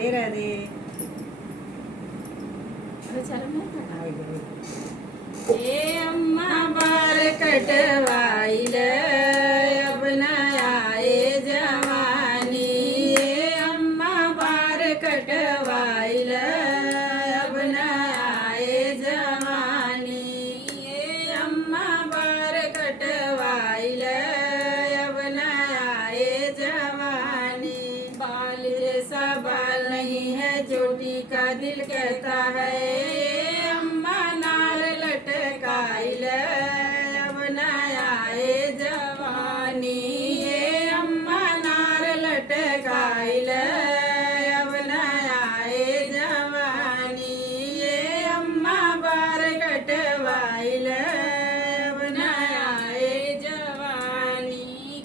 राधे राधे। ए अम्मा बार कटवाइल अब न आए जवानी। ए अम्मा बार कटवाइल अब न आए जवानी। ए अम्मा बार कटवाइल अब न आए जवानी। बाल जैसा बाल नहीं है चोटी का दिल कहता है। अम्मा नार लटकाइल अब न आए जवानी। ये अम्मा नार लटकाइल अब न आए जवानी। ये अम्मा बार कटवाइल अब न आए जवानी।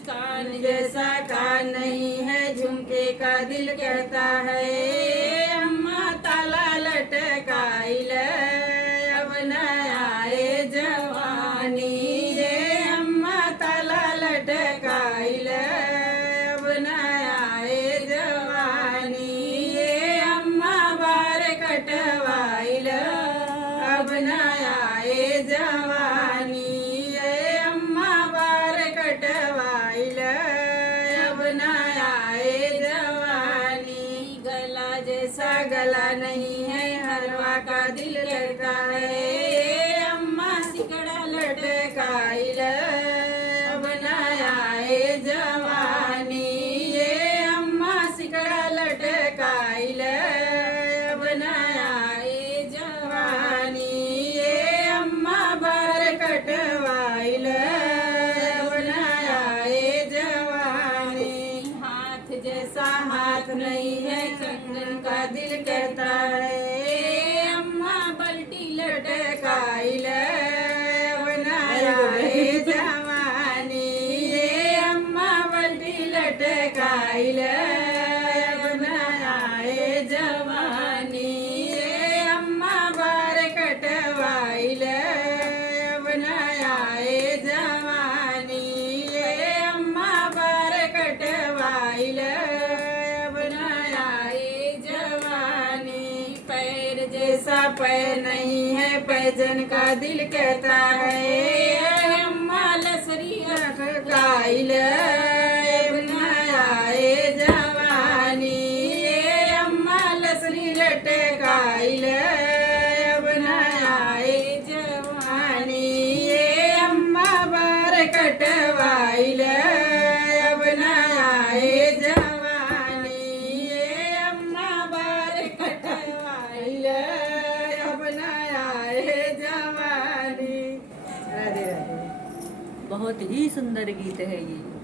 कान जैसा कान नहीं है झुमके का दिल कहता है। अम्मा ताला लटकाइल अब न आए जवानी। ये अम्मा ताला लटकाइल अब न आए जवानी। ये अम्मा बार कटवाइल अब न आए जवानी। ये अम्मा बार कटवाइल अब न आए जवानी। गला जैसा गला नहीं है हलवा का दिल कहता है। अम्मा सिकड़ा लटकाइल अब न आए जवानी। ये अम्मा सिकड़ा लटकाइल अब न आए जवानी। ये अम्मा बार कटवाइल अब न आए जवानी। हाथ जैसा हाथ नहीं है कंगन का दिल कहता है। अम्मा बल्टी लटकाइल अब न आए जवानी। ये अम्मा बल्टी लटकाइल अब न आए जवानी। ये अम्मा बार कटवाइल अब न आए जवानी। ये अम्मा बार कटवाइल अब न आए जवानी। पैर जैसा पैर नहीं है पैजन का दिल कहता है। अम्मा लसरी लटकाइल अब न आए जवानी। ये अम्मा लसरी लटकाइल अब न आए जवानी। ये अम्मा बार कटवाइल अब न आए जवानी। ये अम्मा बार कटवाइल अब न आए जवानी। राधे राधे। बहुत ही सुंदर गीत है ये।